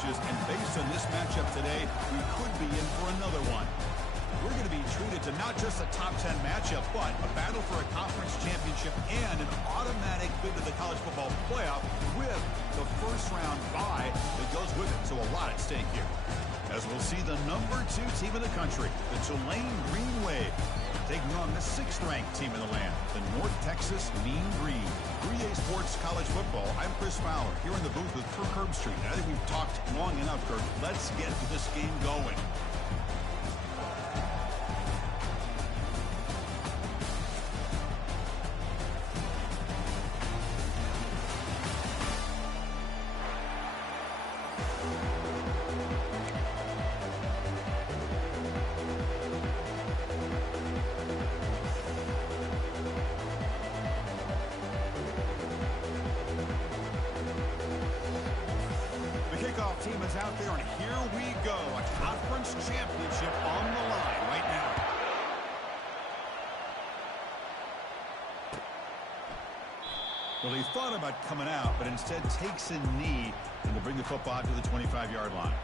finishes, and based on this matchup today, we could be in for another one. We're going to be treated to not just a top 10 matchup, but a battle for a conference championship and an automatic bid to the college football playoff with the first-round bye that goes with it. So a lot at stake here. As we'll see the number 2 team in the country, the Tulane Green Wave, taking on the 6th-ranked team in the land, the North Texas Mean Green. 3A Sports College Football, I'm Chris Fowler, here in the booth with Kirk Herbstreit. I think we've talked long enough, Kirk. Let's get this game going. Team is out there, and here we go. A conference championship on the line right now. Well, he thought about coming out, but instead takes a knee and will bring the football to the 25-yard line.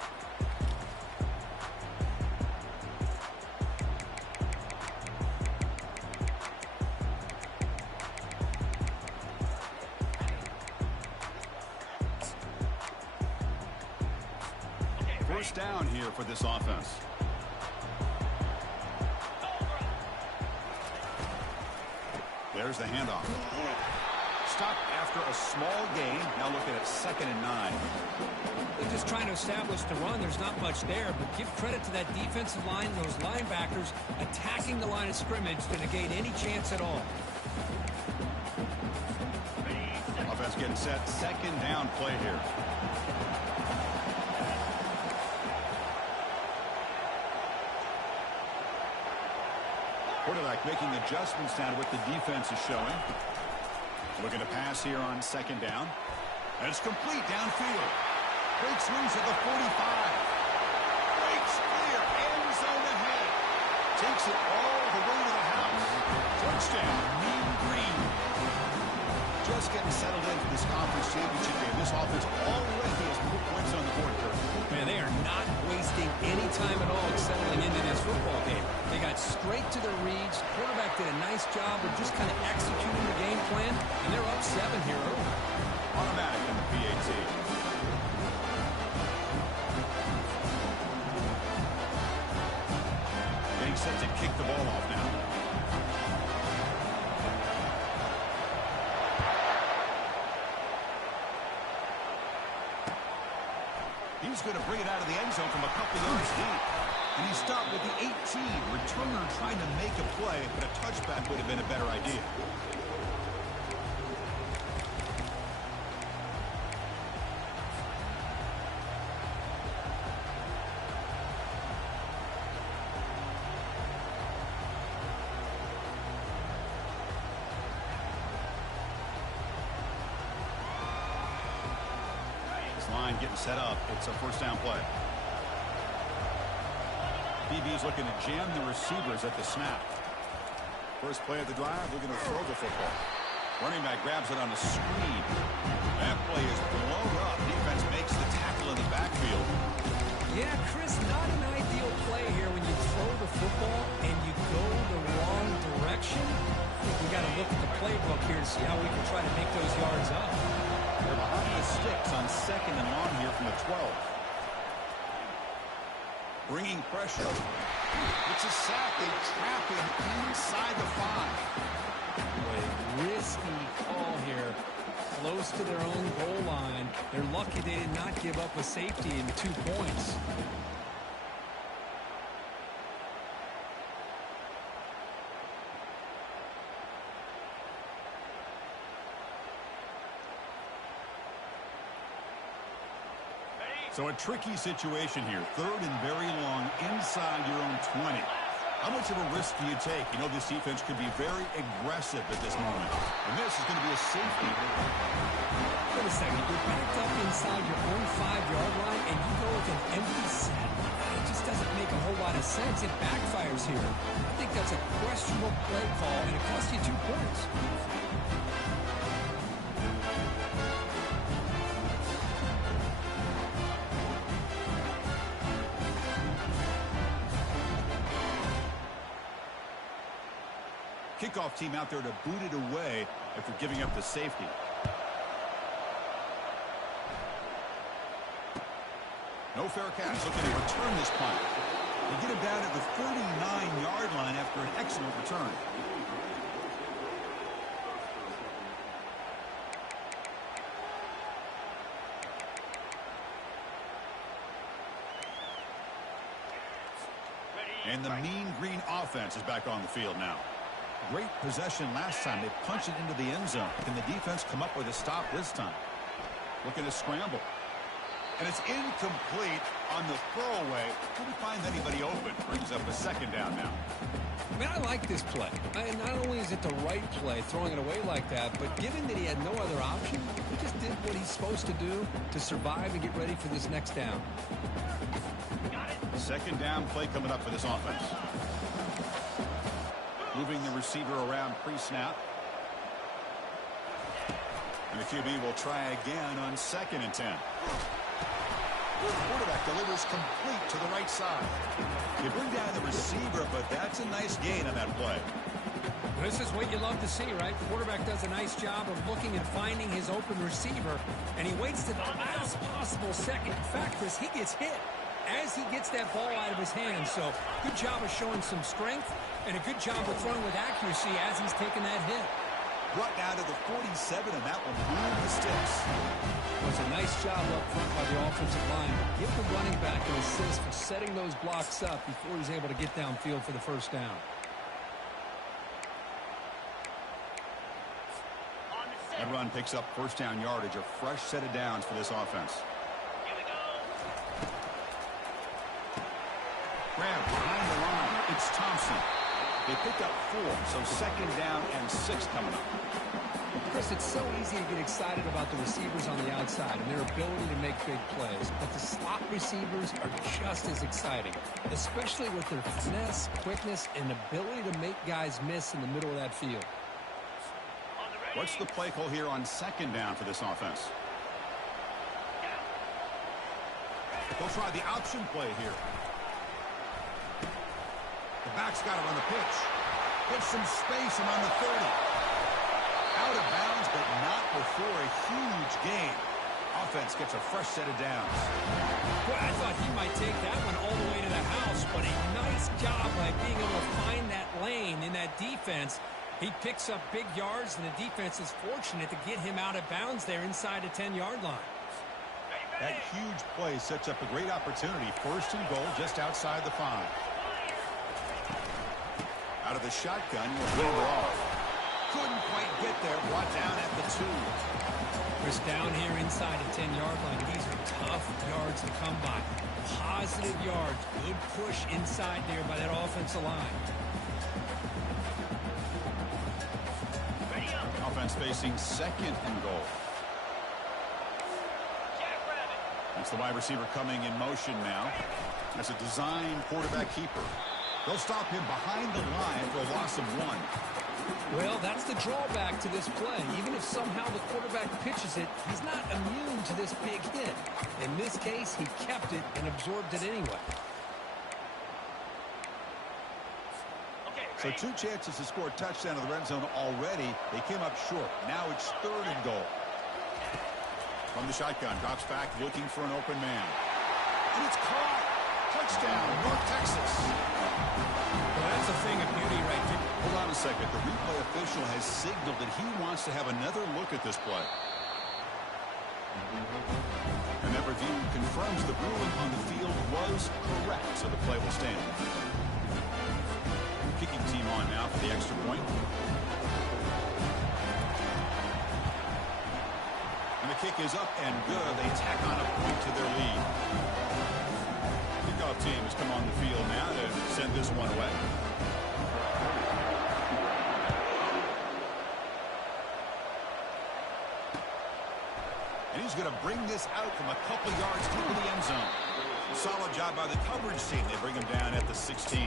First down here for this offense. There's the handoff. Stopped after a small gain. Now looking at 2nd and 9. They're just trying to establish the run. There's not much there, but give credit to that defensive line, those linebackers attacking the line of scrimmage to negate any chance at all. Offense getting set. 2nd down play here. Quarterback making adjustments now to what the defense is showing. Looking to pass here on 2nd down. And it's complete downfield. Breaks loose at the 45. Breaks clear. End zone ahead. Takes it all the way to the house. Touchdown, Mean Green. Just getting settled in for this conference championship game. This offense already has put points on the board, Kirk. Man, they are not wasting any time at all settling into this football game. They got straight to their reads. Quarterback did a nice job of just kind of executing the game plan, and they're up 7 here early. Automatic in the PAT. Getting set to kick the ball off now. He's going to bring it out of the end zone from a couple yards deep. And he stopped with the 18. Returner trying to make a play, but a touchback would have been a better idea. Line getting set up. It's a 1st down play. DB is looking to jam the receivers at the snap. First play of the drive, we're going to throw the football. Running back grabs it on a screen. That play is blown up. Defense makes the tackle in the backfield. Yeah, Chris, not an ideal play here when you throw the football and you go the wrong direction. I think we got to look at the playbook here to see how we can try to make those yards up. They're behind the sticks on 2nd and long here from the 12. Bringing pressure. It's a sack. They trap him inside the 5. Boy, risky call here. Close to their own goal line. They're lucky they did not give up a safety in 2 points. So a tricky situation here. 3rd and very long inside your own 20. How much of a risk do you take? You know, this defense could be very aggressive at this moment. And this is going to be a safety. Wait a second. You're backed up inside your own 5-yard line, and you go with an empty set. It just doesn't make a whole lot of sense. It backfires here. I think that's a questionable play call, and it costs you 2 points. Kickoff team out there to boot it away after giving up the safety. No fair catch. Looking to return this punt. They get him down at the 49-yard line after an excellent return. And the mean green offense is back on the field now. Great possession last time. They punched it into the end zone. Can the defense come up with a stop this time? Looking to scramble. And it's incomplete on the throwaway. Couldn't find anybody open. Brings up a second down now. I mean, I like this play. Not only is it the right play, throwing it away like that, but given that he had no other option, he just did what he's supposed to do to survive and get ready for this next down. Second down play coming up for this offense. Moving the receiver around pre-snap. And the QB will try again on 2nd and 10. Quarterback delivers complete to the right side. They bring down the receiver, but that's a nice gain on that play. This is what you love to see, right? Quarterback does a nice job of looking and finding his open receiver, and he waits to the last possible second. In fact, Chris, he gets hit as he gets that ball out of his hands. So good job of showing some strength and a good job of throwing with accuracy as he's taking that hit. Brought down to the 47, and that will move the sticks. It was a nice job up front by the offensive line. Give the running back an assist for setting those blocks up before he's able to get downfield for the first down. That run picks up first down yardage, a fresh set of downs for this offense. Grab behind the line. It's Thompson. They pick up 4, so second down and 6 coming up. Chris, it's so easy to get excited about the receivers on the outside and their ability to make big plays, but the slot receivers are just as exciting, especially with their finesse, quickness, and ability to make guys miss in the middle of that field. What's the play call here on second down for this offense? They'll try the option play here. The back's got it on the pitch. Gets some space and on the 30. Out of bounds, but not before a huge gain. Offense gets a fresh set of downs. Boy, I thought he might take that one all the way to the house, but a nice job by being able to find that lane in that defense. He picks up big yards, and the defense is fortunate to get him out of bounds there inside the 10-yard line. That huge play sets up a great opportunity. First and goal just outside the 5. Out of the shotgun, he'll hand it off. Couldn't quite get there. Brought down at the 2. Chris, down here inside the 10-yard line, these are tough yards to come by. Positive yards. Good push inside there by that offensive line. Offense facing second and goal. That's the wide receiver coming in motion now. That's a design quarterback keeper. They'll stop him behind the line for a loss of 1. Well, that's the drawback to this play. Even if somehow the quarterback pitches it, he's not immune to this big hit. In this case, he kept it and absorbed it anyway. So 2 chances to score a touchdown in the red zone already. They came up short. Now it's 3rd and goal. From the shotgun, drops back looking for an open man. And it's caught. Touchdown, North Texas. Well, that's a thing of beauty right there. Hold on a second. The replay official has signaled that he wants to have another look at this play. And that review confirms the ruling on the field was correct, so the play will stand. Kicking team on now for the extra point. And the kick is up and good. They tack on a point to their lead. Kickoff team has come on the field now to send this one away. And he's going to bring this out from a couple yards into the end zone. Solid job by the coverage team. They bring him down at the 16.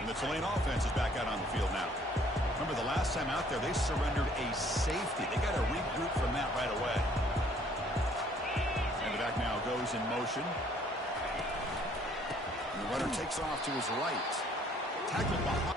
And the Tulane offense is back out on the field now. remember the last time out there, they surrendered a safety. They got to regroup from that right away. And the back now goes in motion. And the runner takes off to his right. Tackled behind.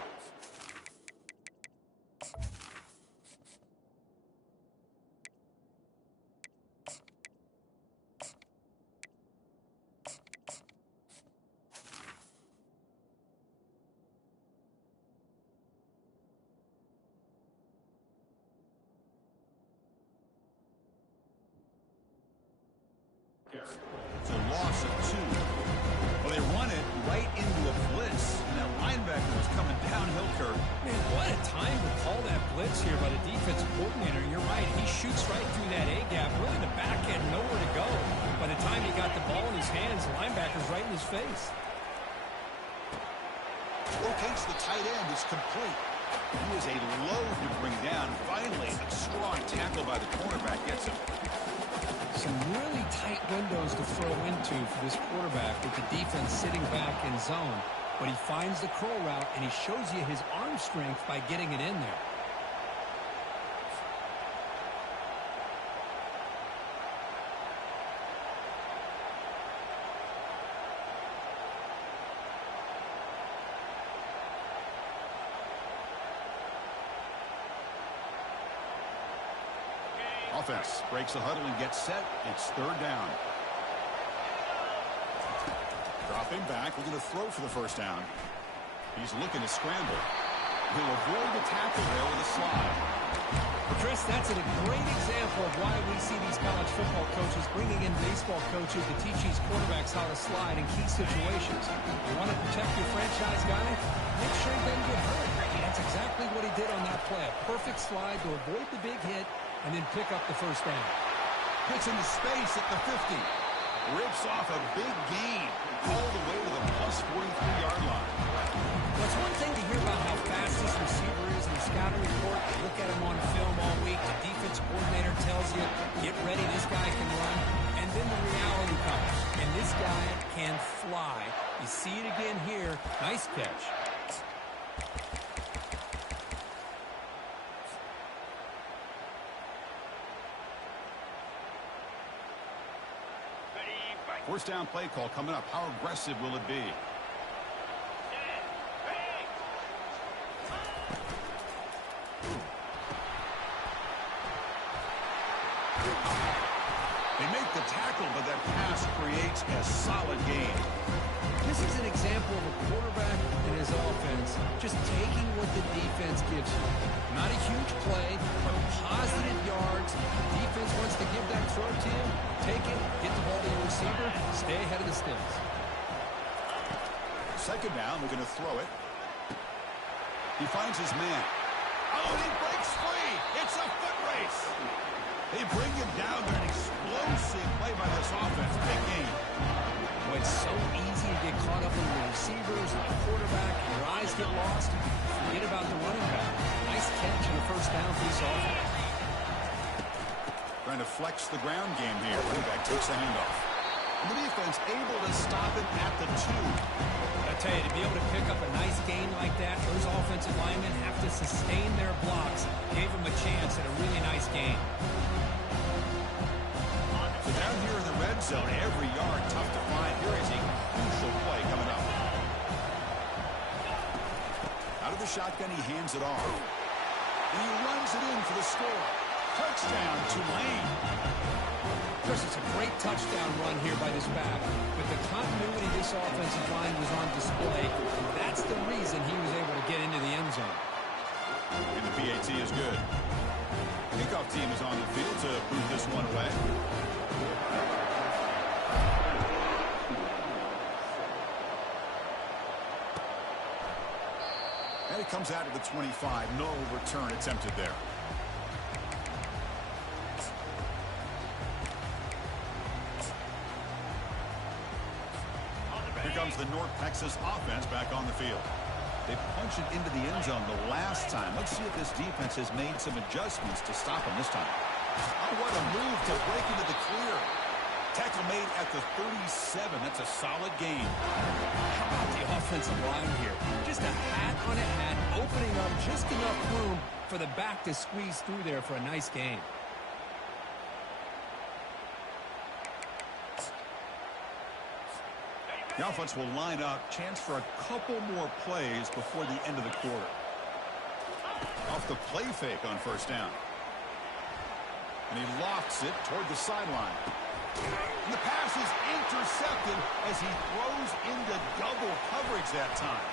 It's a loss of 2. Well, they run it right into a blitz, and that linebacker was coming downhill, Kurt. Man, what a time to call that blitz here by the defensive coordinator. You're right. He shoots right through that A-gap. Really, the back had nowhere to go. By the time he got the ball in his hands, the linebacker's right in his face. Locates the tight end. It's complete. He is a load to bring down. Finally, a strong tackle by the cornerback gets him. Some really tight windows to throw into for this quarterback with the defense sitting back in zone. But he finds the curl route, and he shows you his arm strength by getting it in there. Offense breaks the huddle and gets set. It's 3rd down. Dropping back. We're going to throw for the first down. He's looking to scramble. He'll avoid the tackle there with a slide. Well, Chris, that's a great example of why we see these college football coaches bringing in baseball coaches to teach these quarterbacks how to slide in key situations. You want to protect your franchise guy? Make sure he doesn't get hurt. That's exactly what he did on that play. A perfect slide to avoid the big hit and then pick up the first down. Gets into space at the 50. Rips off a big gain all the way to the plus 43-yard line. Well, it's one thing to hear about how fast this receiver is in the scouting report. You look at him on film all week. The defense coordinator tells you, get ready, this guy can run. And then the reality comes. And this guy can fly. You see it again here. Nice catch. First down play call coming up. How aggressive will it be? They make the tackle, but that pass creates a solid gain. This is an example of a quarterback and his offense just taking what the defense gives you. Not a huge play, but positive yards. The defense wants to give that throw to you. Take it, get the ball to your receiver, stay ahead of the sticks. Second down, we're going to throw it. He finds his man. Oh, he breaks free. It's a foot race. They bring him down there. An explosive play by this offense. Big game. Well, it's so easy to get caught up in the receivers and the quarterback, and your eyes get lost. Forget about the running back. Nice catch and a first down for this offense. Trying to flex the ground game here. Running back takes the handoff. And the defense able to stop it at the 2. I tell you, to be able to pick up a nice gain like that, those offensive linemen have to sustain their blocks. Gave them a chance at a really nice gain. So down here in the red zone, every yard tough to find. Here is a crucial play coming up. Out of the shotgun, he hands it off. And he runs it in for the score. Touchdown, Tulane. Chris, it's a great touchdown run here by this back. But the continuity of this offensive line was on display. And that's the reason he was able to get into the end zone. And the PAT is good. Kickoff team is on the field to boot this one away. And it comes out of the 25. No return attempted there. Here comes the North Texas offense back on the field. They punched it into the end zone the last time. Let's see if this defense has made some adjustments to stop them this time. Oh, what a move to break into the clear. Tackle made at the 37. That's a solid gain. How about the offensive line here? Just a hat on a hat, opening up just enough room for the back to squeeze through there for a nice gain. The offense will line up. Chance for a couple more plays before the end of the quarter. Off the play fake on first down. And he lofts it toward the sideline. And the pass is intercepted as he throws into double coverage that time.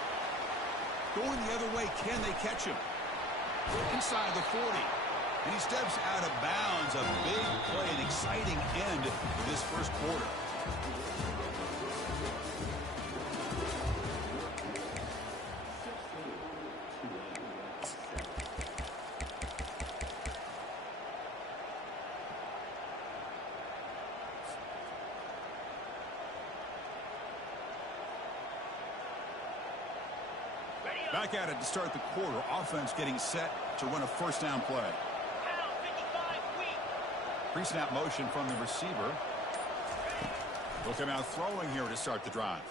Going the other way, can they catch him? Inside the 40. And he steps out of bounds. A big play, an exciting end to this first quarter. Back at it to start the quarter. Offense getting set to run a first down play. Pre-snap motion from the receiver. He'll come out throwing here to start the drive.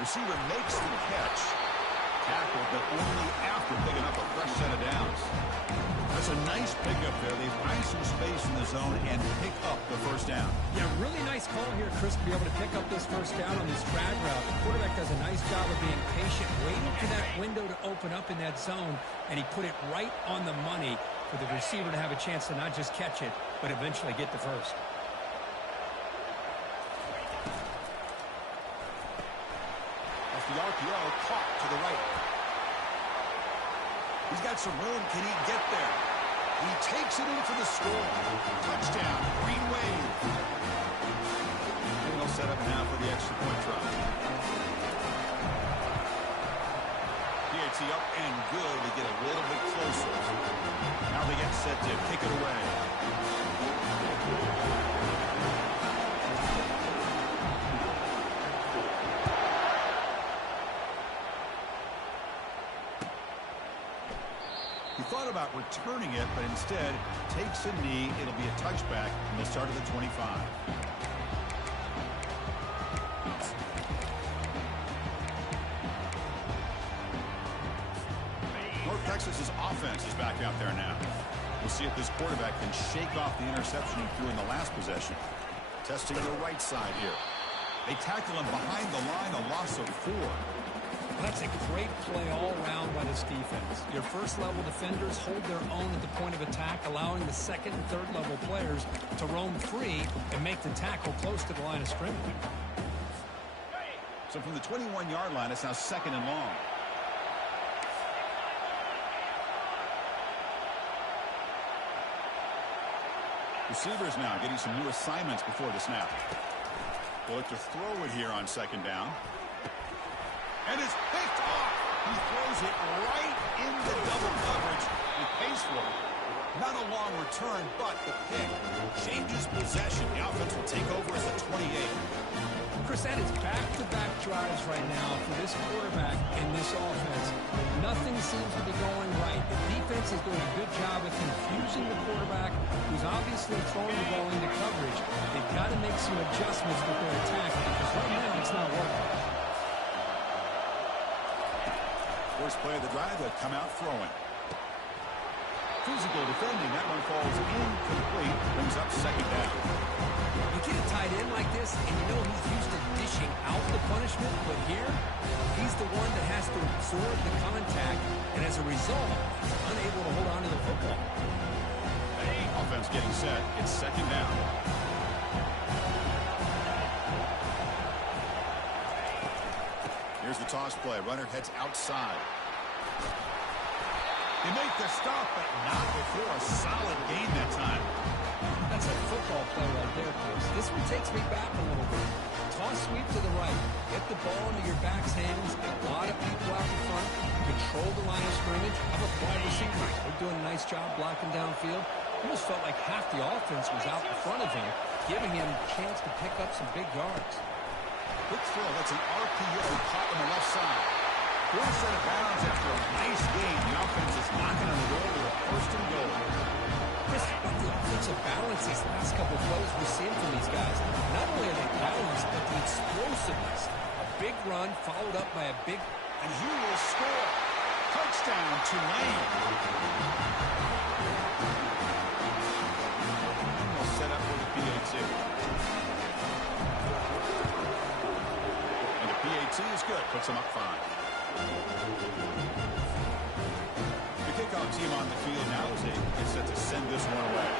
Receiver makes the catch. Tackled, but only after picking up a fresh set of downs. That's a nice pickup there. They find some space in the zone and pick up the first down. Yeah, really nice call here, Chris, to be able to pick up this first down on this drag route. The quarterback does a nice job of being patient, waiting for that window to open up in that zone, and he put it right on the money for the receiver to have a chance to not just catch it, but eventually get the first. Off the RPO, caught to the right. He's got some room. Can he get there? He takes it in for the score. Touchdown, Green Wave. And they'll set up now for the extra point try. PAT up and good to get a little bit closer. Now they get set to kick it away. He thought about returning it, but instead takes a knee. It'll be a touchback, and they'll start at the 25. North Texas's offense is back out there now. We'll see if this quarterback can shake off the interception he threw in the last possession. Testing the right side here. They tackle him behind the line, a loss of 4. That's a great play all around by this defense. Your first-level defenders hold their own at the point of attack, allowing the second and third-level players to roam free and make the tackle close to the line of scrimmage. So from the 21-yard line, it's now second and long. Receivers now getting some new assignments before the snap. They'll look to throw it here on second down. And it's picked off. He throws it right into double coverage. He pays for it. Not a long return, but the pick changes possession. The offense will take over as a 28. Chris, that is back-to-back drives right now for this quarterback and this offense. Nothing seems to be going right. The defense is doing a good job of confusing the quarterback, who's obviously throwing the ball into coverage. They've got to make some adjustments with their attack because right now it's not working. First play of the drive, they'll come out throwing. Physical defending. That one falls incomplete. Brings up second down. You get a tight end like this, and you know he's used to dishing out the punishment, but here, he's the one that has to absorb the contact, and as a result, he's unable to hold on to the football. Offense getting set. It's second down. Here's the toss play. Runner heads outside. They make the stop, but not before a solid gain that time. That's a football play right there, Chris. This one takes me back a little bit. Toss sweep to the right. Get the ball into your back's hands. A lot of people out in front. Control the line of scrimmage. How about wide receivers? They're doing a nice job blocking downfield. Almost felt like half the offense was out in front of him, giving him a chance to pick up some big yards. Quick throw. That's an RPO caught on the left side. Full set of bounds after a nice game. The offense is knocking on the door to a first and goal. Chris, about the offensive balance these last couple of plays we're seeing from these guys. Not only are they balanced, but the explosiveness. A big run followed up by a big... And he will score. Touchdown, Tulane. And we'll set up with the PAT. And the PAT is good. Puts them up 5. The kickoff team on the field now as they get set to send this one away.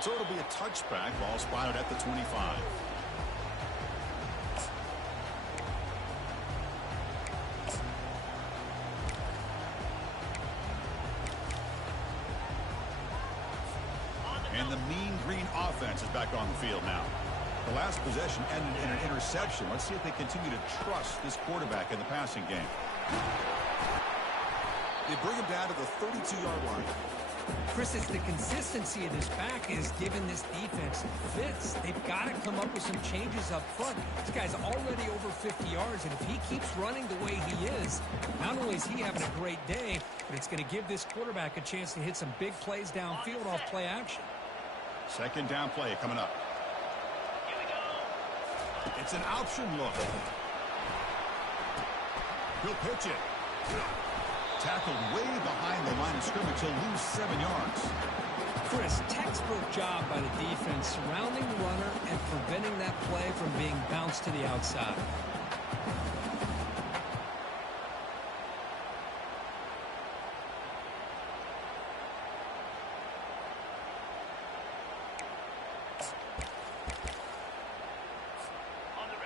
So it'll be a touchback. Ball spotted at the 25. And the mean green offense is back on the field now. The last possession ended in an interception. Let's see if they continue to trust this quarterback in the passing game. They bring him down to the 32-yard line. Chris, it's the consistency of this back is giving this defense fits. They've got to come up with some changes up front. This guy's already over 50 yards, and if he keeps running the way he is, not only is he having a great day, but it's going to give this quarterback a chance to hit some big plays downfield off play action. Second down play coming up. It's an option look. He'll pitch it. Tackled way behind the line of scrimmage. He'll lose 7 yards. Chris, textbook job by the defense surrounding the runner and preventing that play from being bounced to the outside.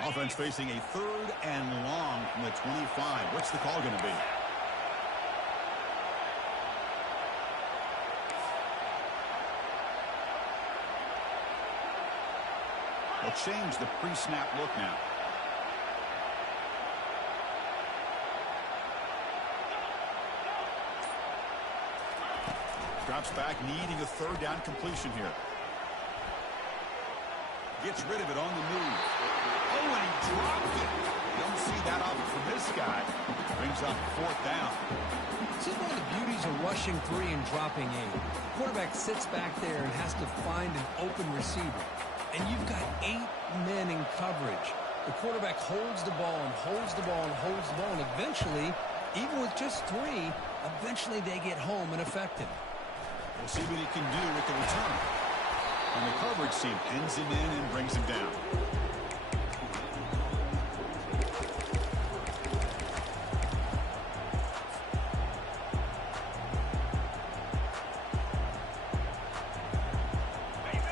Offense facing a 3rd and long from the 25. What's the call going to be? They'll change the pre-snap look now. Drops back, needing a 3rd down completion here. Gets rid of it on the move. Oh, and he dropped it. You don't see that often from this guy. Brings up 4th down. This is one of the beauties of rushing 3 and dropping 8. The quarterback sits back there and has to find an open receiver. And you've got 8 men in coverage. The quarterback holds the ball and holds the ball and holds the ball. And eventually, even with just 3, eventually they get home and affect him. We'll see what he can do with the return. And the coverage team pins him in and brings him down.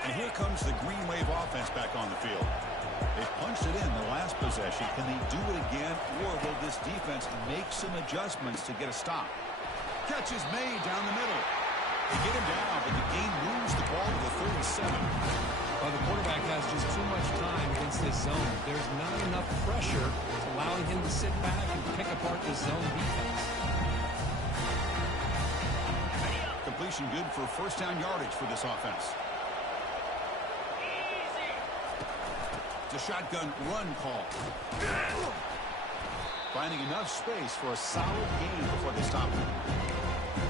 And here comes the Green Wave offense back on the field. They punched it in the last possession. Can they do it again, or will this defense make some adjustments to get a stop? Catch is made down the middle. They get him down, but the game moves the ball to the 37. Well, the quarterback has just too much time against this zone. There's not enough pressure allowing him to sit back and pick apart the zone defense. Completion good for 1st down yardage for this offense. It's a shotgun run call. Finding enough space for a solid gain before they stop him.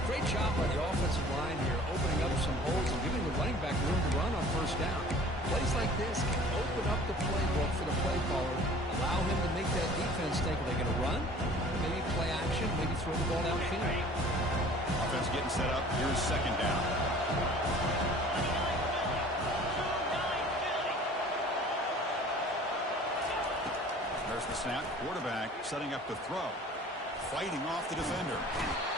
Great job by the offensive line here, opening up some holes and giving the running back room to run on 1st down. Plays like this can open up the playbook for the play caller, allow him to make that defense think, are they going to run? Maybe play action, maybe throw the ball downfield. Offense getting set up. Here's 2nd down. There's the snap. Quarterback setting up the throw. Fighting off the defender.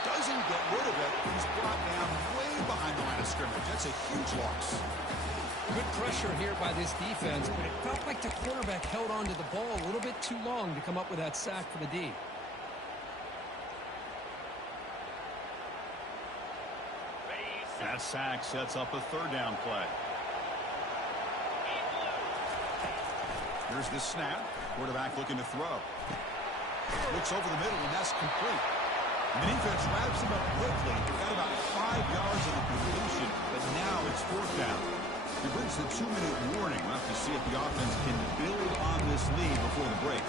Doesn't get rid of it. He's brought down way behind the line of scrimmage. That's a huge loss. Good pressure here by this defense, but it felt like the quarterback held on to the ball a little bit too long to come up with that sack for the D. That sack sets up a 3rd down play. Here's the snap. Quarterback looking to throw. Looks over the middle, and that's complete. And the defense wraps him up quickly. Got about 5 yards of the completion, but now it's 4th down. He brings the 2-minute warning. We'll have to see if the offense can build on this lead before the break.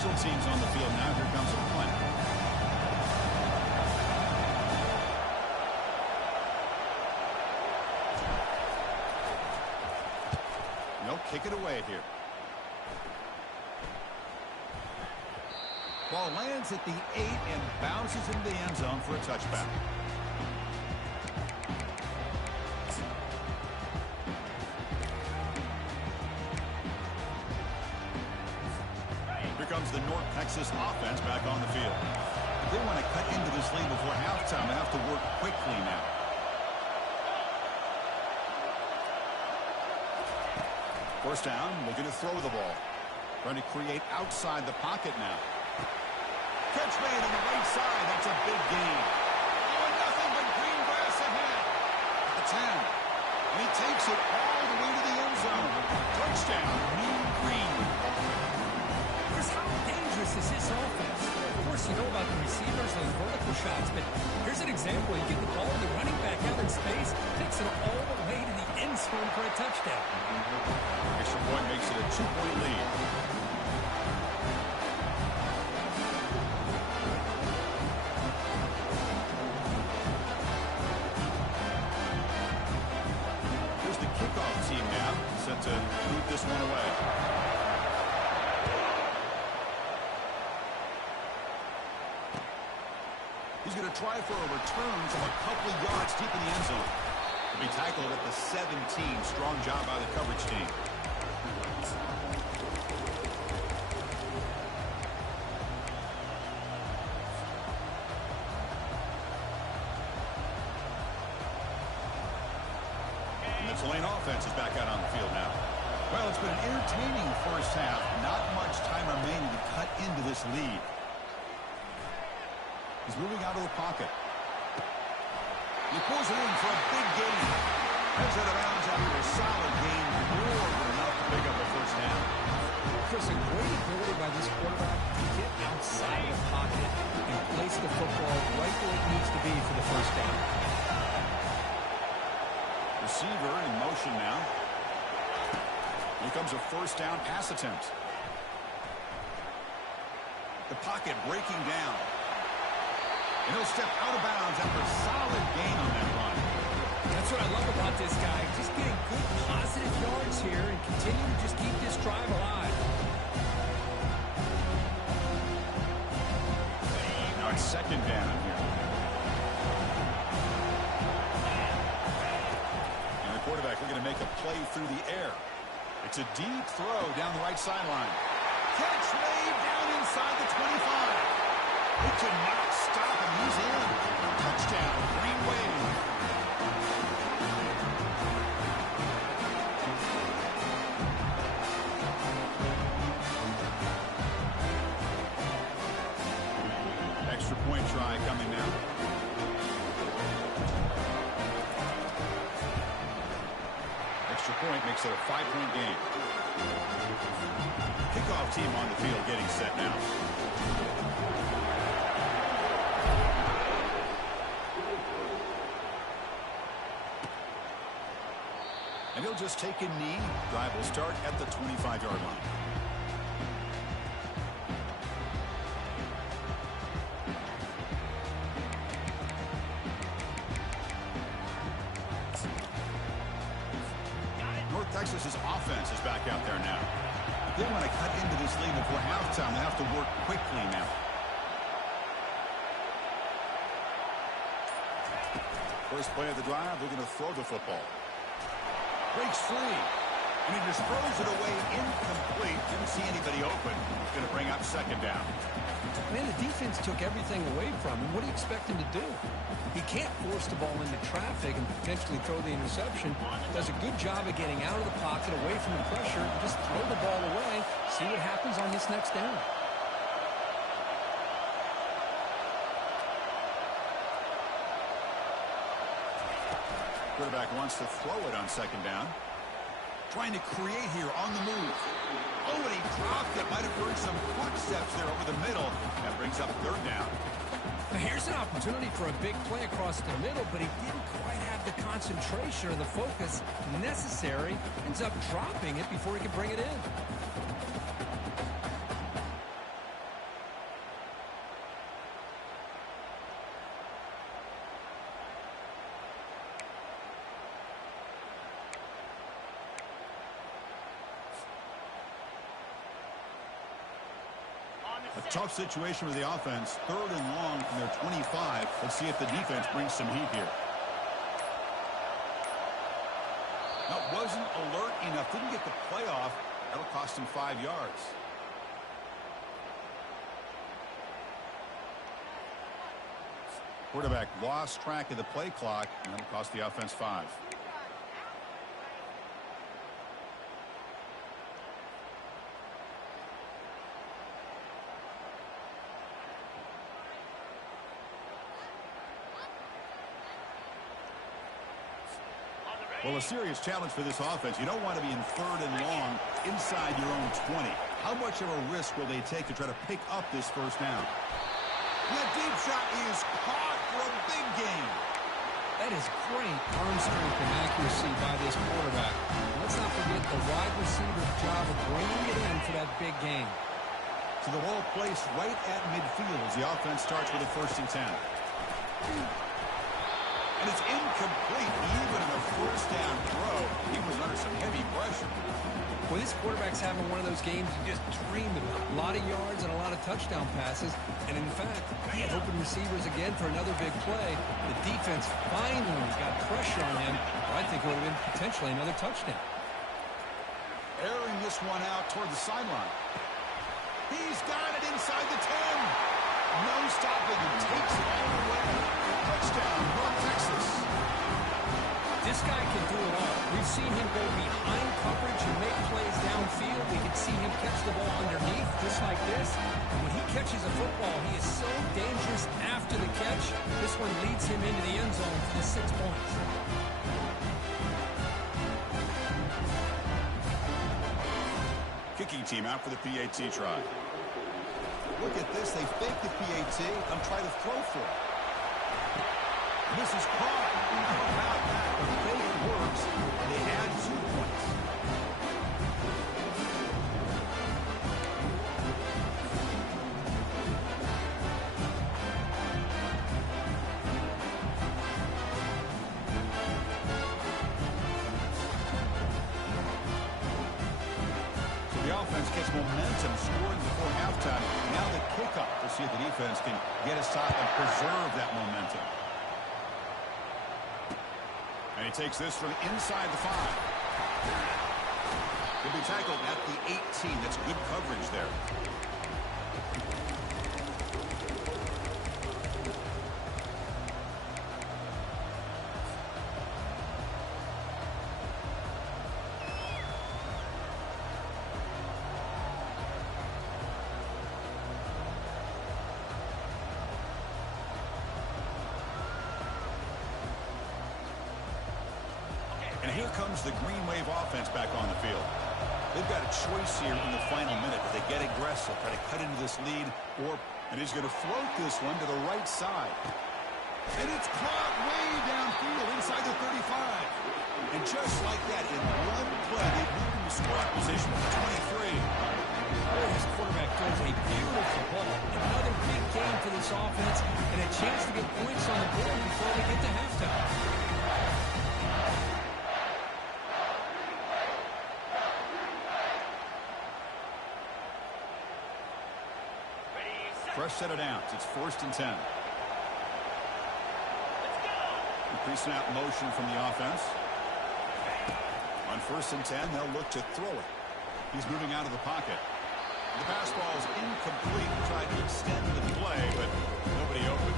Special teams on the field now. Here comes the punt. They'll kick it away here. Ball lands at the 8 and bounces into the end zone for a touchback. Here comes the North Texas offense back on the field. If they want to cut into this lead before halftime, they have to work quickly now. First down, looking to throw the ball. Trying to create outside the pocket now. Catch made on the right side. That's a big gain. Oh, and nothing but green grass ahead. At the 10. And he takes it all the way to the end zone. Touchdown, Mean Green. Chris, how dangerous is this offense? Of course, you know about the receivers, those vertical shots, but here's an example. You get the ball and the running back out in space, takes it all the way to the end zone for a touchdown. Extra point makes it a 2-point lead. Here's the kickoff team now, set to move this one away. He's going to try for a return from a couple of yards deep in the end zone. He'll be tackled at the 17. Strong job by the coverage team. And the Tulane offense is back out on the field now. Well, it's been an entertaining first half. Not much time remaining to cut into this lead. He's moving out of the pocket. He pulls it in for a big gain. Heads out of bounds after a solid gain. More than enough to pick up a first down. Chris, a great ability by this quarterback to get outside the pocket and place the football right where it needs to be for the first down. Receiver in motion now. Here comes a first down pass attempt. The pocket breaking down. And he'll step out of bounds after a solid gain on that run. That's what I love about this guy. Just getting good positive yards here and continue to just keep this drive alive. Now it's second down here. And the quarterback looking to make a play through the air. It's a deep throw down the right sideline. Catch made down inside the 25. He cannot stop him. He's in. Touchdown, Green Wave. Extra point try coming now. Extra point makes it a 5-point game. Kickoff team on the field getting set now. And he'll just take a knee. Drive will start at the 25-yard line. North Texas's offense is back out there now. If they want to cut into this lead before halftime, they have to work quickly now. First play of the drive, they're going to throw the football. Breaks free, and he just throws it away incomplete. Didn't see anybody open. Going to bring up second down. Man, the defense took everything away from him. What do you expect him to do? He can't force the ball into traffic and potentially throw the interception. Does a good job of getting out of the pocket, away from the pressure. Just throw the ball away. See what happens on this next down. Quarterback wants to throw it on second down. Trying to create here on the move. Oh, and he dropped it. Might have heard some footsteps there over the middle. That brings up third down. Now here's an opportunity for a big play across the middle, but he didn't quite have the concentration or the focus necessary. Ends up dropping it before he could bring it in. A tough situation for the offense. 3rd and long from their 25. Let's see if the defense brings some heat here. That wasn't alert enough. Didn't get the play off. That'll cost him 5 yards. Quarterback lost track of the play clock, and that'll cost the offense 5. Well, a serious challenge for this offense. You don't want to be in 3rd and long inside your own 20. How much of a risk will they take to try to pick up this first down? The deep shot is caught for a big gain. That is great arm strength and accuracy by this quarterback. Let's not forget the wide receiver's job of bringing it in for that big gain. So the ball placed right at midfield as the offense starts with a 1st and 10. And it's incomplete. Even in a 1st down throw, he was under some heavy pressure. Well, this quarterback's having one of those games you just dreamed about. A lot of yards and a lot of touchdown passes. And in fact, he had open receivers again for another big play. The defense finally got pressure on him. I think it would have been potentially another touchdown. Airing this one out toward the sideline. He's got it inside the 10. No stopping him. Takes it all the way. Touchdown, North Texas. This guy can do it all. We've seen him go behind coverage and make plays downfield. We can see him catch the ball underneath just like this. When he catches a football, he is so dangerous after the catch. This one leads him into the end zone for the 6 points. Kicking team out for the PAT try. Look at this. They fake the PAT and try to throw for it. This is caught. How about that? The fake works. They add 2 points. So the offense gets momentum, scoring before halftime. Now the kickoff to see if the defense can get a stop and preserve that momentum. And he takes this from inside the 5. He'll be tackled at the 18. That's good coverage there. And here comes the Green Wave offense back on the field. They've got a choice here in the final minute. Do they get aggressive, try to cut into this lead, and he's going to float this one to the right side. And it's caught way downfield inside the 35. And just like that, in one play, they've moved into scoring position for 23. Oh, this quarterback throws a beautiful ball. Another big game for this offense, and a chance to get points on the board before we get to halftime. Fresh set of downs. It's 1st and 10. Pre-snap motion from the offense. On 1st and 10, they'll look to throw it. He's moving out of the pocket. The pass ball is incomplete. Tried to extend the play, but nobody open.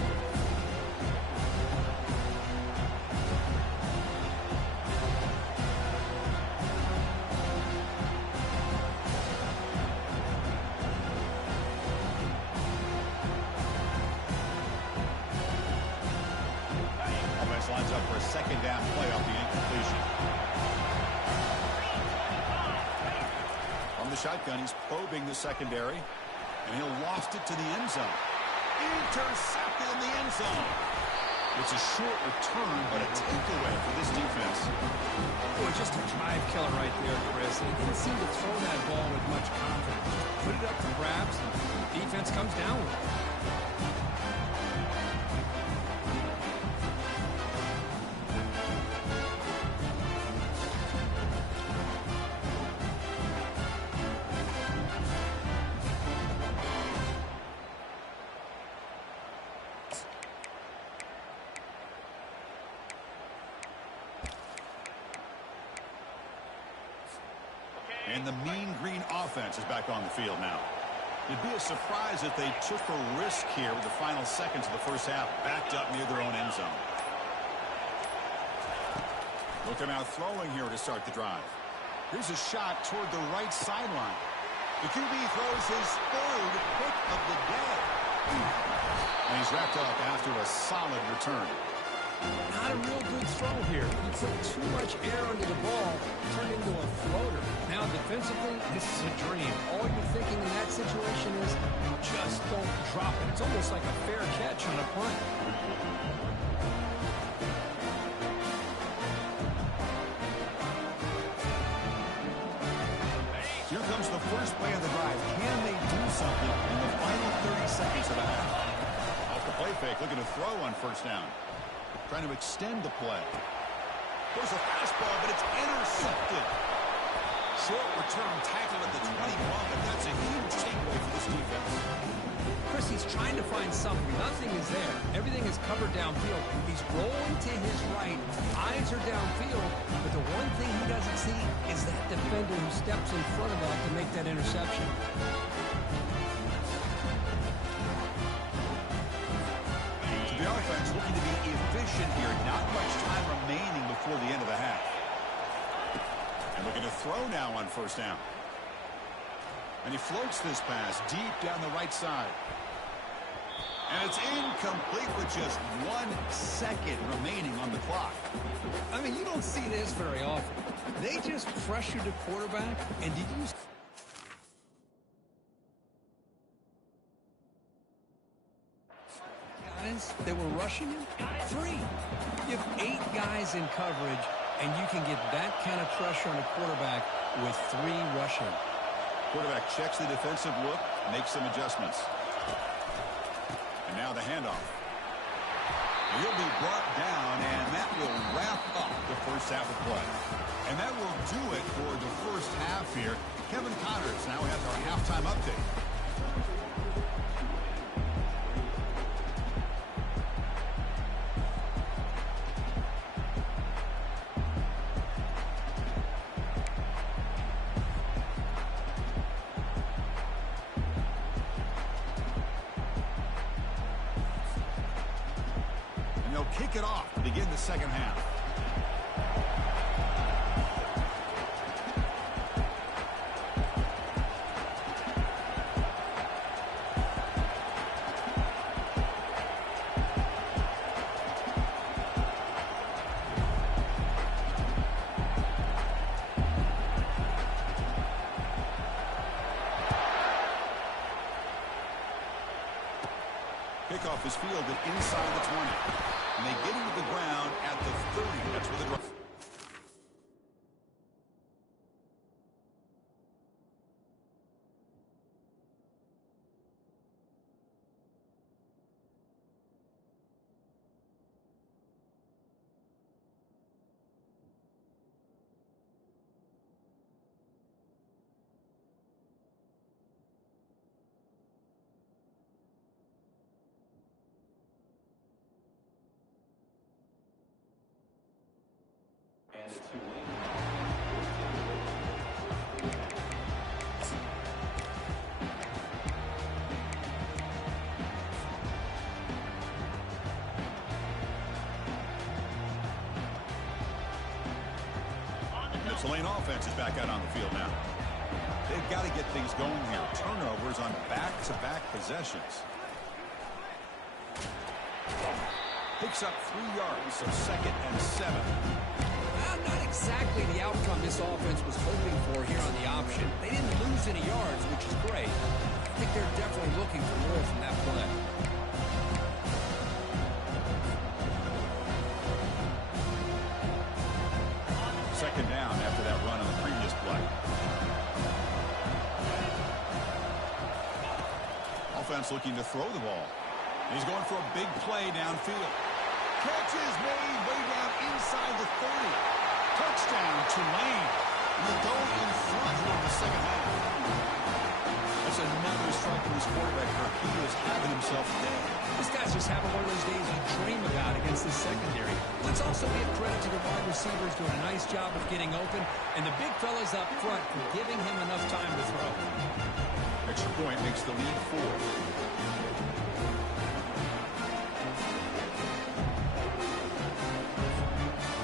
Lines up for a 2nd down play off the incompletion. From the shotgun, he's probing the secondary, and he'll lost it to the end zone. Intercepted in the end zone. It's a short return, but a takeaway for this defense. Boy, just a drive killer right there, Chris. They didn't seem to throw that ball with much confidence. Just put it up for grabs, and defense comes down with it. And the Mean Green offense is back on the field now. It'd be a surprise if they took a risk here with the final seconds of the first half backed up near their own end zone. Looking out throwing here to start the drive. Here's a shot toward the right sideline. The QB throws his third pick of the day. And he's wrapped up after a solid return. Not a real good throw here. He put too much air under the ball, turned into a floater. Now defensively, this is a dream. All you're thinking in that situation is, just don't drop it. It's almost like a fair catch on a punt. Here comes the first play of the drive. Can they do something in the final 30 seconds of the half? Off the play fake, looking to throw on first down. Trying to extend the play. There's a fastball, but it's intercepted. Short return tackle at the 21, but that's a huge takeaway for this defense. Chris, he's trying to find something. Nothing is there. Everything is covered downfield. He's rolling to his right. Eyes are downfield, but the one thing he doesn't see is that defender who steps in front of that to make that interception. The offense looking to be efficient here. Not much time remaining before the end of the half. And looking to throw now on first down. And he floats this pass deep down the right side. And it's incomplete with just 1 second remaining on the clock. I mean, you don't see this very often. They just pressured the quarterback, and did you... They were rushing him? 3. You have 8 guys in coverage, and you can get that kind of pressure on a quarterback with 3 rushing. Quarterback checks the defensive look, makes some adjustments. And now the handoff. He'll be brought down, and that will wrap up the first half of play. And that will do it for the first half here. Kevin Connors now has our halftime update. Kick it off to begin the second half. Kickoff is fielded inside the 20. And they get him to the ground at the 30. That's where the drive. And the Tulane. The Tulane offense is back out on the field now. They've got to get things going here. Turnovers on back-to-back possessions. Picks up 3 yards, so 2nd and 7. Not exactly the outcome this offense was hoping for here on the option. They didn't lose any yards, which is great. I think they're definitely looking for more from that play. Second down after that run on the previous play. Offense looking to throw the ball. He's going for a big play downfield. Catch is made way down inside the 30. Touchdown, Tulane. And they go in front here in the second half. That's another striking this quarterback, he is having himself a day. This guy's just having one of those days you dream about against the secondary. Let's also give credit to the wide receivers doing a nice job of getting open, and the big fellas up front for giving him enough time to throw. Extra point makes the lead 4.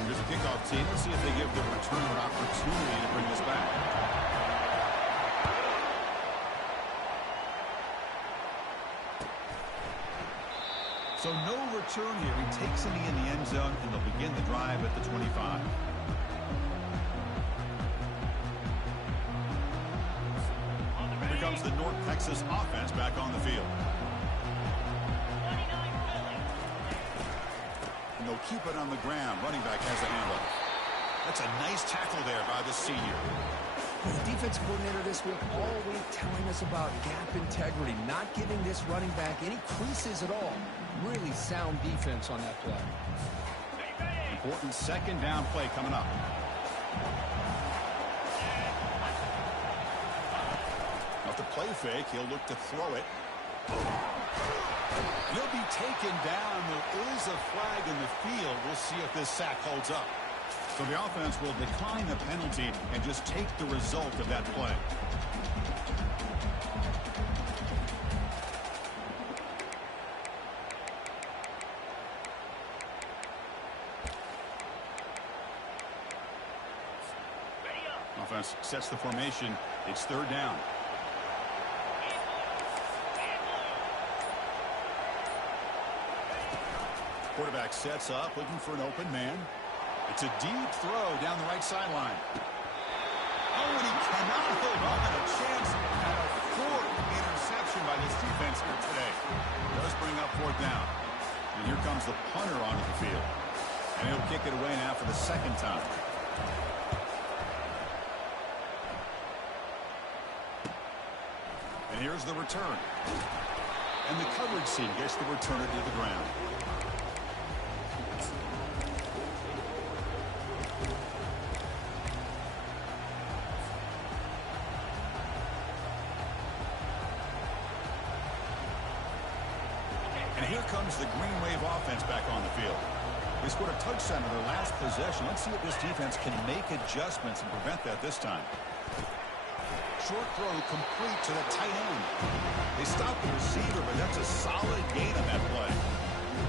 Here's a kickoff team. Let's see if they give the returner an opportunity to bring this back. So no return here. He takes it in the end zone, and they'll begin the drive at the 25. Here comes the North Texas offense back on the field. And they'll keep it on the ground. Running back has a handle. That's a nice tackle there by the senior. The defense coordinator this week all week telling us about gap integrity, not giving this running back any creases at all. Really sound defense on that play. Important second down play coming up. Off the play fake, he'll look to throw it. He'll be taken down. There is a flag in the field. We'll see if this sack holds up. So the offense will decline the penalty and just take the result of that play. Offense sets the formation. It's third down. Quarterback sets up, looking for an open man. It's a deep throw down the right sideline. Oh, and he cannot hold on. A chance at a fourth interception by this defense here today. Does bring up fourth down. And here comes the punter onto the field. And he'll kick it away now for the second time. And here's the return. And the coverage team gets the returner to the ground. And here comes the Green Wave offense back on the field. They scored a touchdown in their last possession. Let's see if this defense can make adjustments and prevent that this time. Short throw complete to the tight end. They stopped the receiver, but that's a solid gain on that play.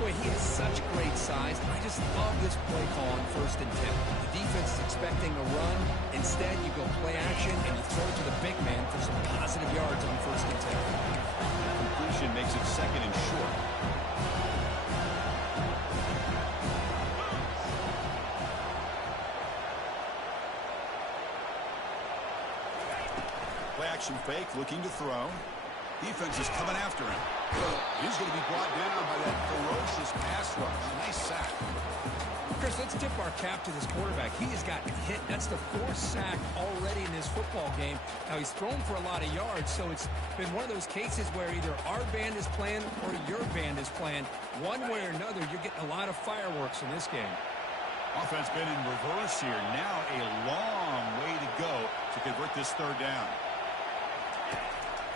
Boy, he has such great size. I just love this play call on 1st and 10. The defense is expecting a run. Instead, you go play action, and you throw it to the big man for some positive yards on 1st and 10. Completion makes it second and short. Play action fake, looking to throw. Defense is coming after him. He's going to be brought down by that ferocious pass rush. Nice sack. Chris, let's tip our cap to this quarterback. He has gotten hit. That's the 4th sack already in this football game. Now, he's thrown for a lot of yards, so it's been one of those cases where either our band is playing or your band is playing. One way or another, you're getting a lot of fireworks in this game. Offense been in reverse here. Now a long way to go to convert this third down.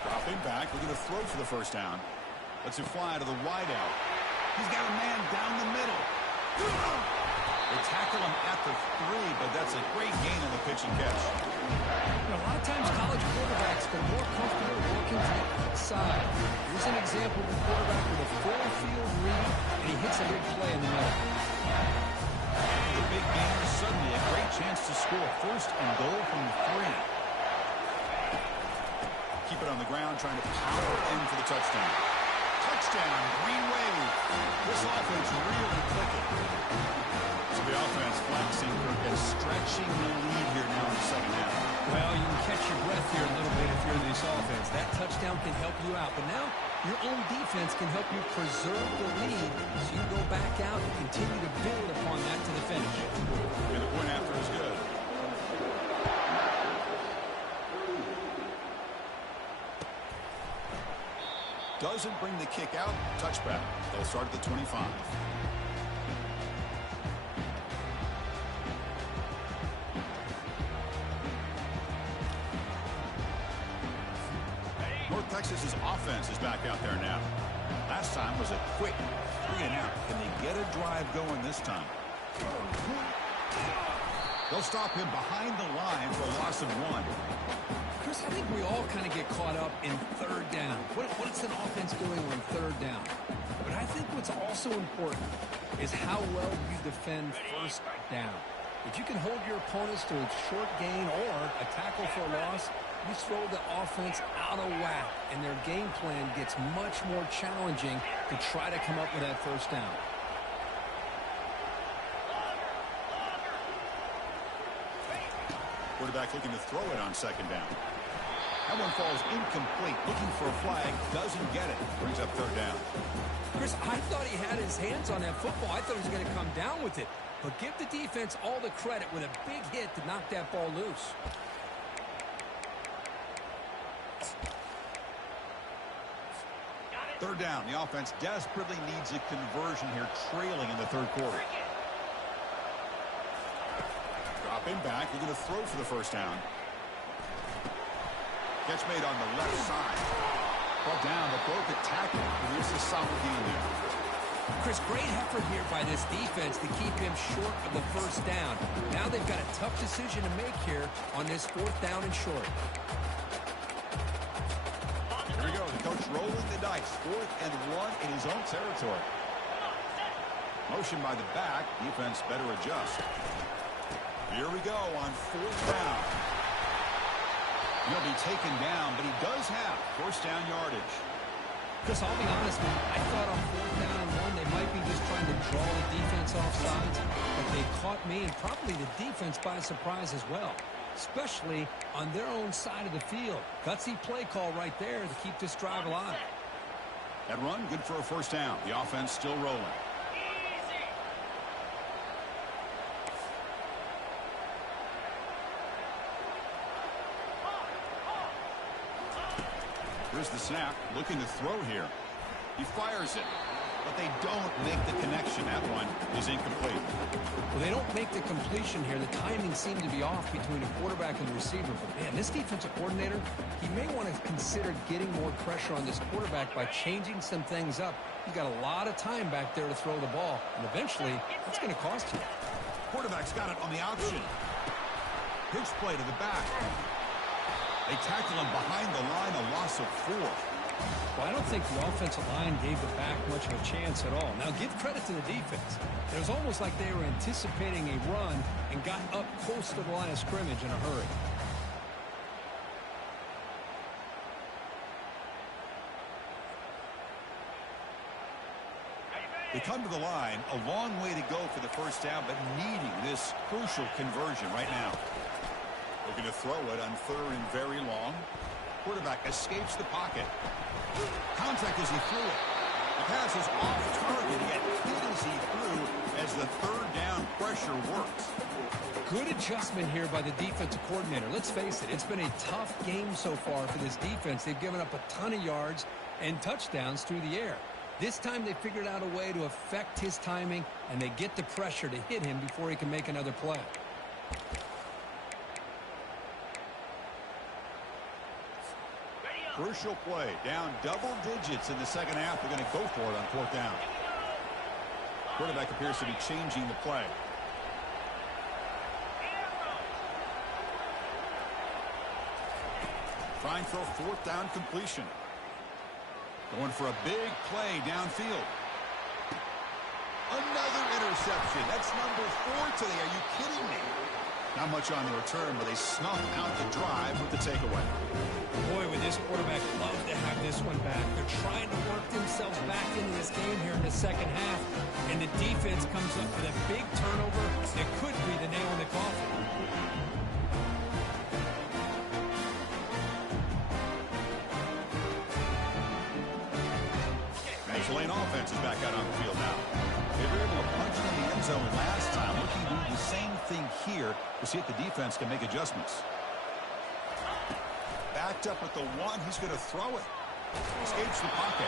Dropping back, looking to throw for the first down. Lets it fly to the wideout. He's got a man down the middle. They tackle him at the 3, but that's a great gain on the pitch and catch. A lot of times college quarterbacks are more comfortable working to the outside. Here's an example of a quarterback with a full field read, and he hits a big play in the middle. The big gain is suddenly a great chance to score. 1st and goal from the 3. Keep it on the ground, trying to power in for the touchdown. Touchdown, Green Wave. This offense really clicking. So the offense flexing and stretching the lead here now in the second half. Well, you can catch your breath here a little bit if you're in this offense. That touchdown can help you out. But now your own defense can help you preserve the lead so you go back out and continue to build upon that to the finish. And the point after is good. Doesn't bring the kick out. Touchback. They'll start at the 25. North Texas's offense is back out there now. Last time was a quick 3-and-out. Can they get a drive going this time? They'll stop him behind the line for a loss of 1. Chris, I think we all kind of get caught up in third down. What's an offense doing on third down? But I think what's also important is how well you defend first down. If you can hold your opponents to a short gain or a tackle for a loss, you throw the offense out of whack, and their game plan gets much more challenging to try to come up with that first down. Quarterback looking to throw it on second down. That one falls incomplete. Looking for a flag. Doesn't get it. Brings up third down. Chris, I thought he had his hands on that football. I thought he was going to come down with it. But give the defense all the credit with a big hit to knock that ball loose. Third down. The offense desperately needs a conversion here, trailing in the third quarter. Dropping back. We're going to throw for the first down. Catch made on the left side. Brought down, but broke a tackle. Here's a solid game there. Chris, great effort here by this defense to keep him short of the first down. Now they've got a tough decision to make here on this fourth down and short. Here we go. The coach rolling the dice. 4th and 1 in his own territory. Motion by the back. Defense better adjust. Here we go on 4th down. He'll be taken down, but he does have first down yardage. Chris, I'll be honest, man. I thought on 4th down and 1, they might be just trying to draw the defense off sides, but they caught me and probably the defense by surprise as well, especially on their own side of the field. Gutsy play call right there to keep this drive alive. That run, good for a first down. The offense still rolling. Here's the snap, looking to throw here. He fires it, but they don't make the connection. That one is incomplete. Well, they don't make the completion here. The timing seemed to be off between the quarterback and the receiver. But, man, this defensive coordinator, he may want to consider getting more pressure on this quarterback by changing some things up. He's got a lot of time back there to throw the ball, and eventually that's going to cost you. Quarterback's got it on the option. Pitch play to the back. They tackle him behind the line, a loss of 4. Well, I don't think the offensive line gave the back much of a chance at all. Now, give credit to the defense. It was almost like they were anticipating a run and got up close to the line of scrimmage in a hurry. They come to the line, a long way to go for the first down, but needing this crucial conversion right now. Looking to throw it on 3rd and very long. Quarterback escapes the pocket. Contact as he threw it. The pass is off target, yet hit as he threw as the 3rd down pressure works. Good adjustment here by the defensive coordinator. Let's face it, it's been a tough game so far for this defense. They've given up a ton of yards and touchdowns through the air. This time they figured out a way to affect his timing, and they get the pressure to hit him before he can make another play. Crucial play. Down double digits in the second half. They're going to go for it on 4th down. Quarterback appears to be changing the play. Trying for a 4th down completion. Going for a big play downfield. Another interception. That's number 4 today. Are you kidding me? Not much on the return, but they snuff out the drive with the takeaway. Boy, would this quarterback love to have this one back. They're trying to work themselves back into this game here in the second half, and the defense comes up with a big turnover that could be the nail in the coffin. The Tulane offense is back out on the field now. They were able to punch in the end zone last time. Looking to do the same thing here to see if the defense can make adjustments. Backed up with the 1. He's going to throw it. Escapes the pocket.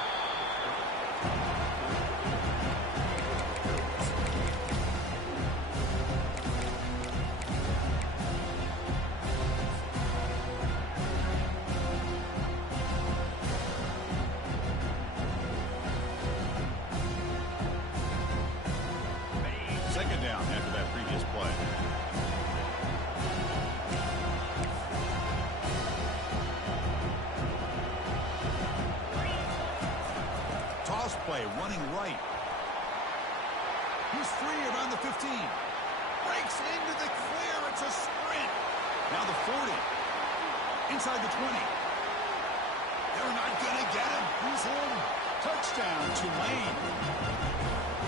second down after that previous play. Toss play, running right. He's free around the 15. Breaks into the clear. It's a sprint. Now the 40. Inside the 20. They're not going to get him. He's in. Touchdown, Tulane.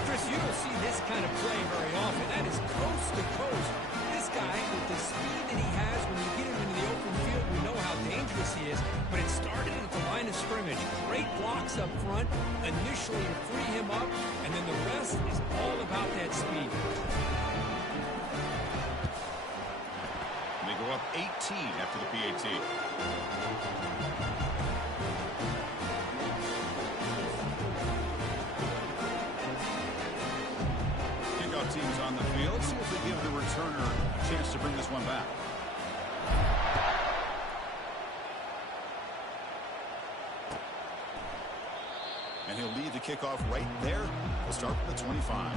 Chris, you don't see this kind of play very often. That is coast to coast. This guy, with the speed that he has, when you get him into the open field, we know how dangerous he is. But it started at the line of scrimmage. Great blocks up front, initially to free him up, and then the rest is all about that speed. They go up 18 after the PAT. Kickoff teams on the field. See if they give the returner a chance to bring this one back. And he'll lead the kickoff right there. We'll start with the 25.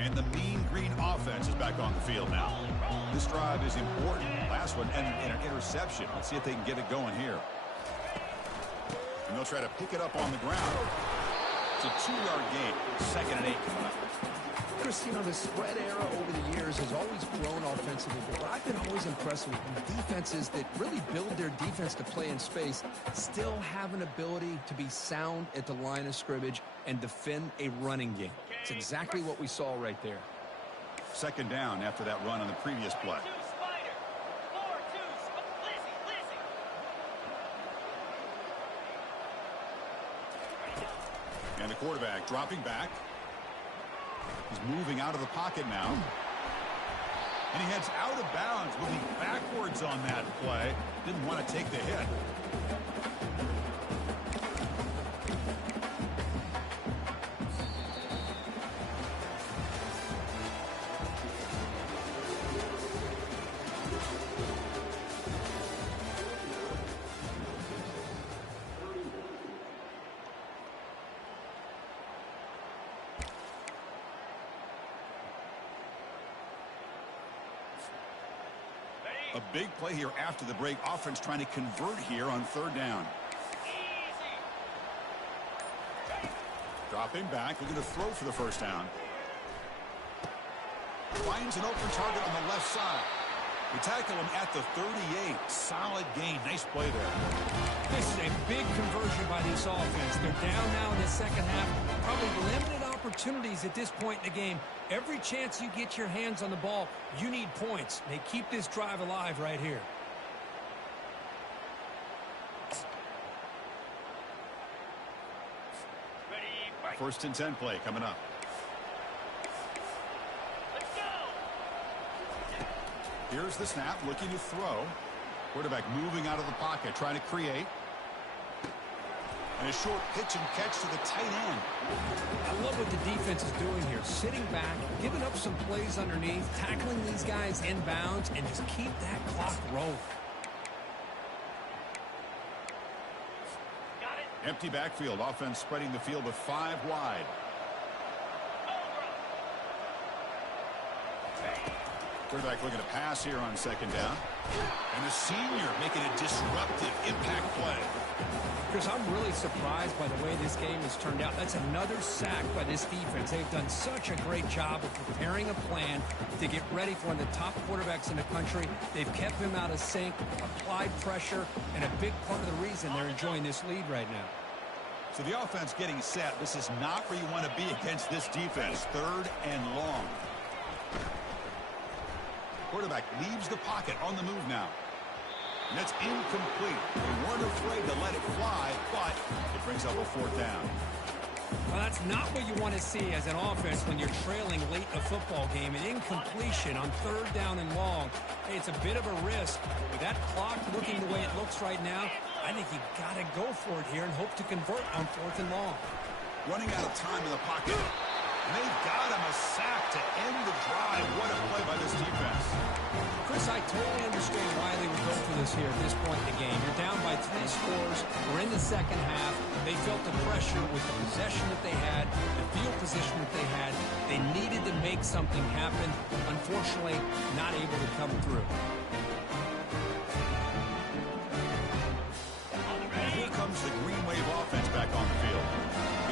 And the Mean Green offense is back on the field now. This drive is important. Last one ended in an interception. Let's see if they can get it going here. And they'll try to pick it up on the ground. It's a 2-yard gain. 2nd and 8 coming up. Chris, you know, the spread era over the years has always grown offensively, but I've been always impressed with defenses that really build their defense to play in space, still have an ability to be sound at the line of scrimmage and defend a running game. It's exactly what we saw right there. 2nd down after that run on the previous play. And the quarterback dropping back. He's moving out of the pocket now. And he heads out of bounds, moving backwards on that play. Didn't want to take the hit. A big play here after the break. Offense trying to convert here on 3rd down. Dropping back, looking to throw for the 1st down. Finds an open target on the left side. We tackle him at the 38. Solid gain. Nice play there. This is a big conversion by this offense. They're down now in the 2nd half. Probably limited opportunities at this point in the game. Every chance you get your hands on the ball, you need points. They keep this drive alive right here. Ready, 1st and 10 play coming up. Let's go. Here's the snap, looking to throw. Quarterback moving out of the pocket, trying to create. And a short pitch and catch to the tight end. I love what the defense is doing here. Sitting back, giving up some plays underneath, tackling these guys inbounds, and just keep that clock rolling. Got it. Empty backfield. Offense spreading the field with 5 wide. Quarterback looking to pass here on 2nd down. And the senior making a disruptive impact play. Chris, I'm really surprised by the way this game has turned out. That's another sack by this defense. They've done such a great job of preparing a plan to get ready for one of the top quarterbacks in the country. They've kept him out of sync, applied pressure, and a big part of the reason they're enjoying this lead right now. So the offense getting set. This is not where you want to be against this defense. 3rd and long. Quarterback leaves the pocket on the move now. And that's incomplete. They weren't afraid to let it fly, but it brings up a 4th down. Well, that's not what you want to see as an offense when you're trailing late in a football game. An incompletion on 3rd down and long. Hey, it's a bit of a risk. With that clock looking the way it looks right now, I think you got to go for it here and hope to convert on 4th and long. Running out of time in the pocket. And they've got him a sack to end the drive. What a play by this defense. Chris, I totally understand why they would go for this here at this point in the game. You're down by 3 scores. We're in the second half. They felt the pressure with the possession that they had, the field position that they had. They needed to make something happen. Unfortunately, not able to come through. Here comes the Green Wave offense back on the field.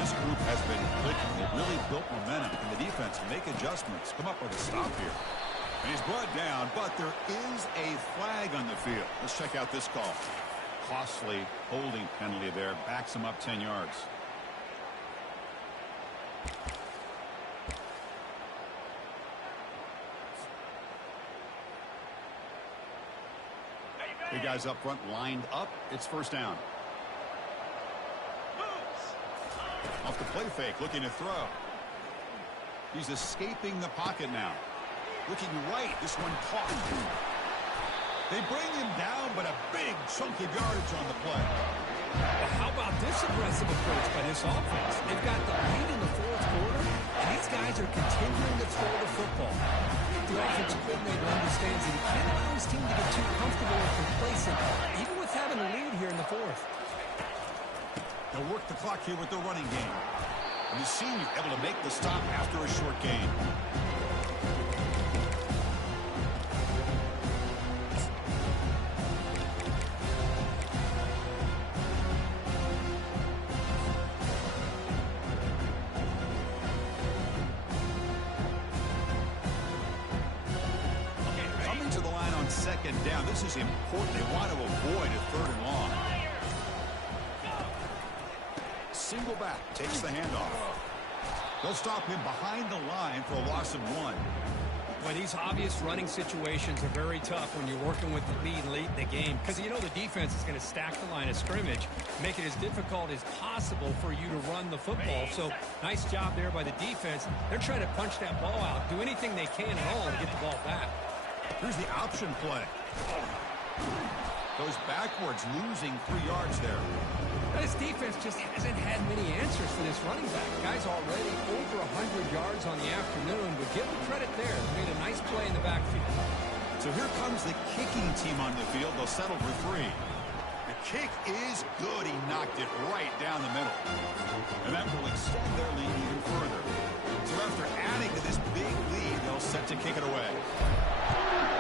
This group has been clicking. They've really built momentum, and the defense make adjustments. Come up with a stop here. And he's brought down, but there is a flag on the field. Let's check out this call. Costly holding penalty there. Backs him up 10 yards. Big guys up front lined up. It's first down. Off the play fake, looking to throw. He's escaping the pocket now. Looking right, this one caught. They bring him down, but a big chunk of yardage on the play. Well, how about this aggressive approach by this offense? They've got the lead in the fourth quarter, and these guys are continuing to throw the football. The offensive coordinator understands that he can't allow his team to get too comfortable or complacent, even with having a lead here in the fourth. They'll work the clock here with the running game. And the senior able to make the stop after a short gain. Coming to the line on second down. This is important. They want to avoid a third and long. Single back, takes the handoff. They'll stop him behind the line for a loss of 1. Well, these obvious running situations are very tough when you're working with the lead late in the game because you know the defense is going to stack the line of scrimmage, make it as difficult as possible for you to run the football. So nice job there by the defense. They're trying to punch that ball out, do anything they can at all to get the ball back. Here's the option play. Goes backwards, losing 3 yards there. This defense just hasn't had many answers for this running back. Guy's already over 100 yards on the afternoon, but give him credit there. He made a nice play in the backfield. So here comes the kicking team on the field. They'll settle for 3. The kick is good. He knocked it right down the middle. And that will extend their lead even further. So after adding to this big lead, they'll set to kick it away.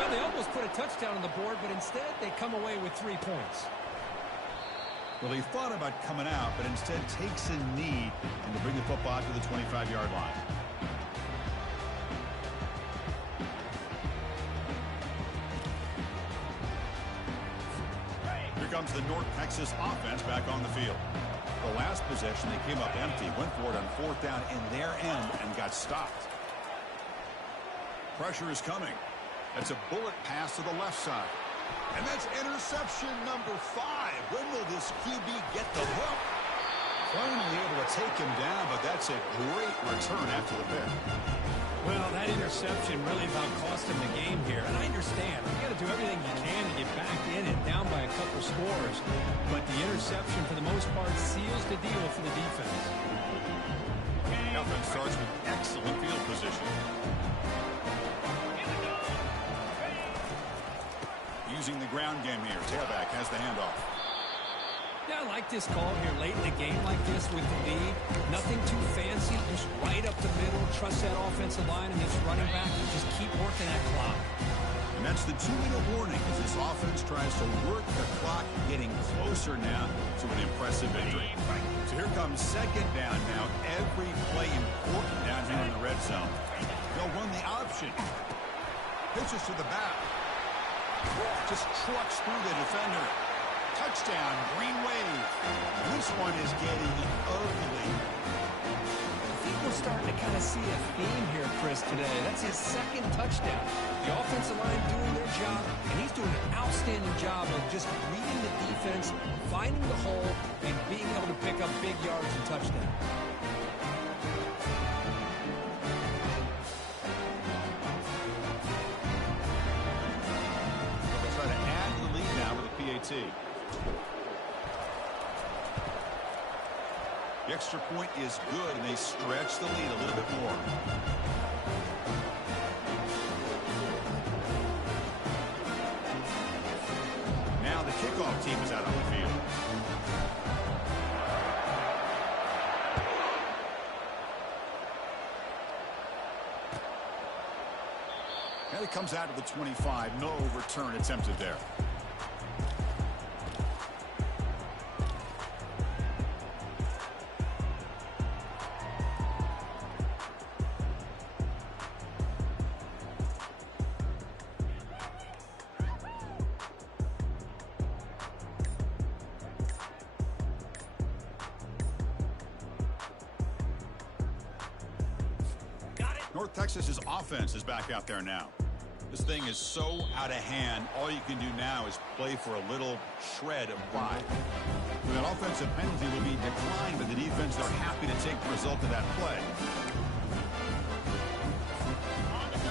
Well, they almost put a touchdown on the board, but instead they come away with 3 points. Well, he thought about coming out, but instead takes a knee and to bring the football to the 25-yard line. Here comes the North Texas offense back on the field. The last possession, they came up empty, went for it on fourth down in their end and got stopped. Pressure is coming. That's a bullet pass to the left side. And that's interception number 5. When will this QB get the hook? Finally able to take him down, but that's a great return after the pick. Well, that interception really about cost him the game here. And I understand. You got to do everything you can to get back in and down by a couple scores. But the interception, for the most part, seals the deal for the defense. The offense starts with excellent field position. Using the ground game here. Tailback has the handoff. Yeah, I like this call here late in a game like this with the lead. Nothing too fancy, just right up the middle. Trust that offensive line and this running back and just keep working that clock. And that's the 2-minute warning as this offense tries to work the clock, getting closer now to an impressive victory. So here comes second down now. Every play important down here in the red zone. They'll run the option. Pitches to the back. Just trucks through the defender. Touchdown, Green Wave. This one is getting ugly. I think we're starting to kind of see a theme here, Chris, today. That's his second touchdown. The offensive line doing their job, and he's doing an outstanding job of just reading the defense, finding the hole, and being able to pick up big yards and touchdowns. The extra point is good, and they stretch the lead a little bit more. Now the kickoff team is out on the field. And it comes out to the 25. No return attempted there. North Texas's offense is back out there now. This thing is so out of hand, all you can do now is play for a little shred of pride. That offensive penalty will be declined, but the defense, they're happy to take the result of that play.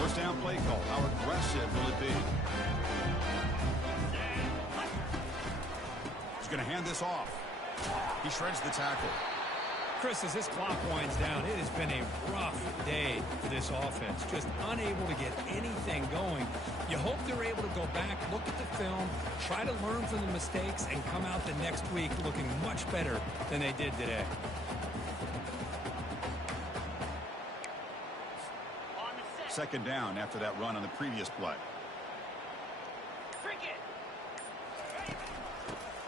First down play call. How aggressive will it be? He's going to hand this off. He shreds the tackle. Chris, as this clock winds down, it has been a rough day for this offense. Just unable to get anything going. You hope they're able to go back, look at the film, try to learn from the mistakes, and come out the next week looking much better than they did today. Second down after that run on the previous play.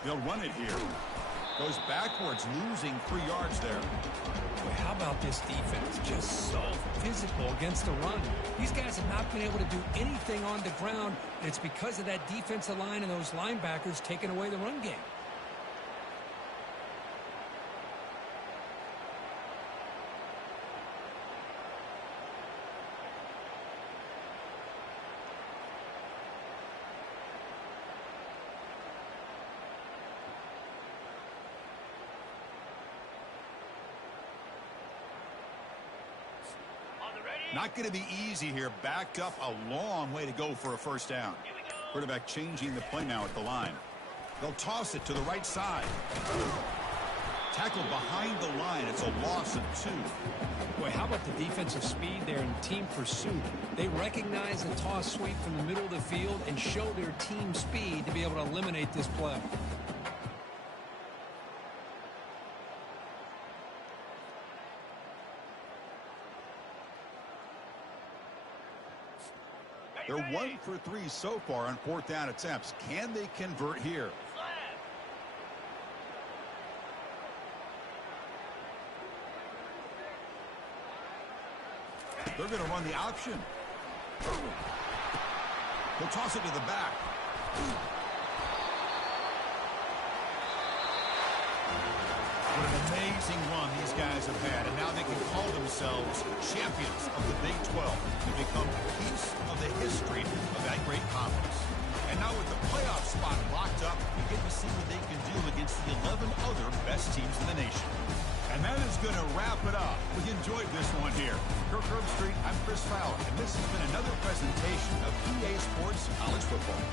They'll run it here. Goes backwards, losing 3 yards there. Boy, how about this defense? Just so physical against the run. These guys have not been able to do anything on the ground, and it's because of that defensive line and those linebackers taking away the run game. Not going to be easy here. Backed up a long way to go for a first down. Quarterback changing the play now at the line. They'll toss it to the right side. Tackled behind the line. It's a loss of 2. Boy, how about the defensive speed there in team pursuit? They recognize the toss sweep from the middle of the field and show their team speed to be able to eliminate this play. They're 1 for 3 so far on fourth down attempts. Can they convert here? They're going to run the option. He'll toss it to the back. What an amazing run these guys have had, and now they can call themselves champions of the Big 12 to become a piece of the history of that great conference. And now with the playoff spot locked up, we get to see what they can do against the 11 other best teams in the nation. And that is going to wrap it up. We enjoyed this one here. Kirk Herb Street, I'm Chris Fowler, and this has been another presentation of EA Sports College Football.